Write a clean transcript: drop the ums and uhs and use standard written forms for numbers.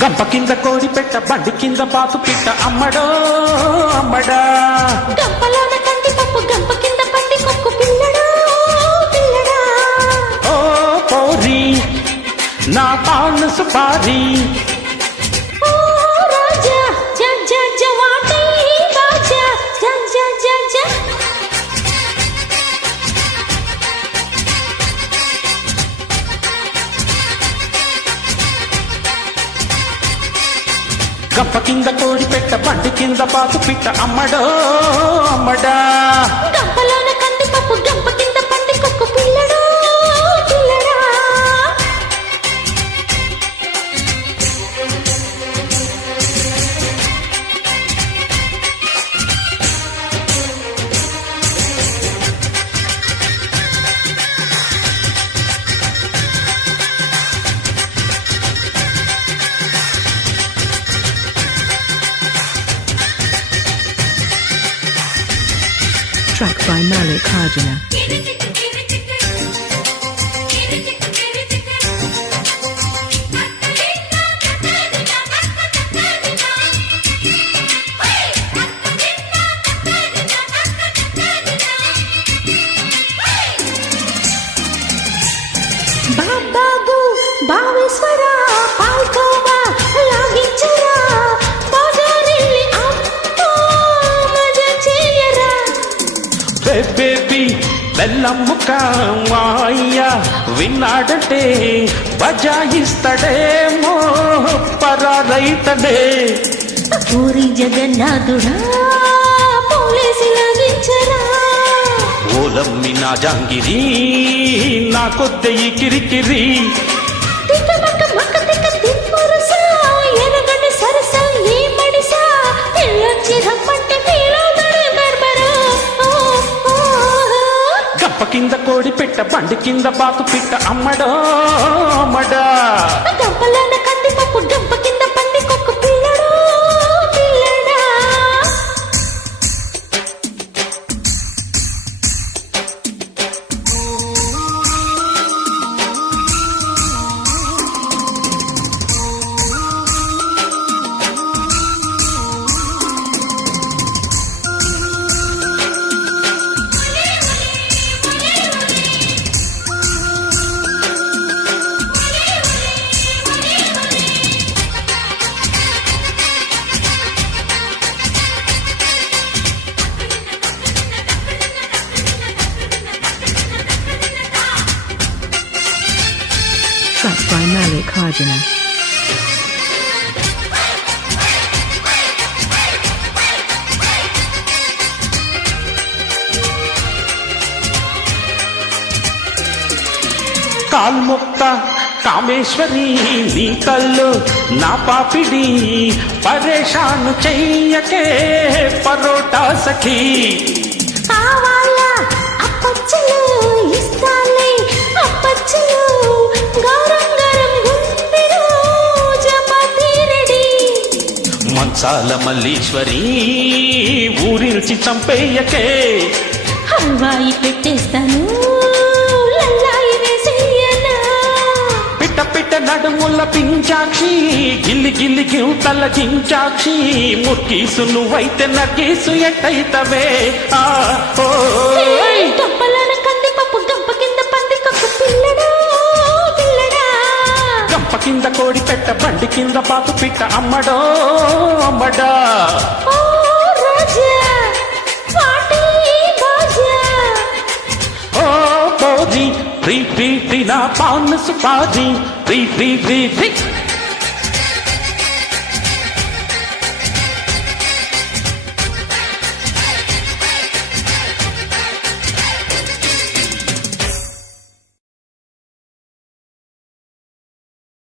గంప కింద కోడి పెట్ట బండి కింద బాతు పిట్ట అమ్మడో అమ్మడా గంపలోన కంది పప్పు గంప కింద పంది కొక్కు పిల్లడా పిల్లడా ఓ పోరి నా పాను సుపారి ఓ రాజా జ జ జ వాటి రాజా జ జ జ జ గంప కింద కోడి పెట్ట బండి కింద బాతు పిట్ట అమ్మడో అమ్మడా గంపలోన కంది పప్పు గంప కింద పంది కొక్కు పిల్లడా పిల్లడా Track by Malik Hardina. బాబాబు బావేశ్వరా palkova లాగించరా బాజారెల్లి అమ్మో మజా చేయరా బేబీ బెల్లమ్ముక మాయ్య విన్నాడంటే బజాయిస్తాడేమో పరారైతడే పూరి జగన్నాథుడా పోలీసి లాగించరా ఓలమ్మి నా జాంగిరి నా కొద్దయి కిరికిరి తిక్క మక్క మక్క తిక్క తిమ్మరుసా ఎనగని సరసా ఈ మడిసా ఎల్లొచ్చి రమ్మంటే ఫీలవుతాడు బర్బరు గంప కింద కోడి పెట్ట బండి కింద బాతు పిట్ట అమ్మడో అమ్మడా గంపలోన కంది పప్పు గంప కింద పంది కొక్కు పిల్లడా పిల్లడా Track by Malik Hardina. కాల్ముక్త Kameshwari నీ కళ్ళు నా పాపిడి పరేషాను చెయ్యకే పరోటా సఖీ కావాలా అప్పచ్చులు ఇస్తాలే అప్పచ్చులు గౌరం గరం గుండెలో చపాతీ రెడీ మంచాల మల్లీశ్వరి ఊరిల్చి చంపేయకే హల్వాయి పెట్టేస్తాను లల్లాయి వేసేయనా పిట్ట పిట్ట నడుముల పించాక్షి గిల్లి గిల్లి గివుతల గించాక్షి ముక్కీసు నువ్వైతే నక్కీసు ఎట్టయితవే ఆ ఓ గంపలోన కంది పప్పు గంప కింద పంది కొక్కు పిల్లడా పిల్లడా గంప కింద కోడి పెట్ట బండి కింద బాతు పిట్ట అమ్మడో అమ్మడా ఓ రాజా వాటి బాజా ఓ పోది ప్రీ ప్రీ ప్రీ నా పాన్ సుపాది ప్రీ ప్రీ ప్రీ ప్రీ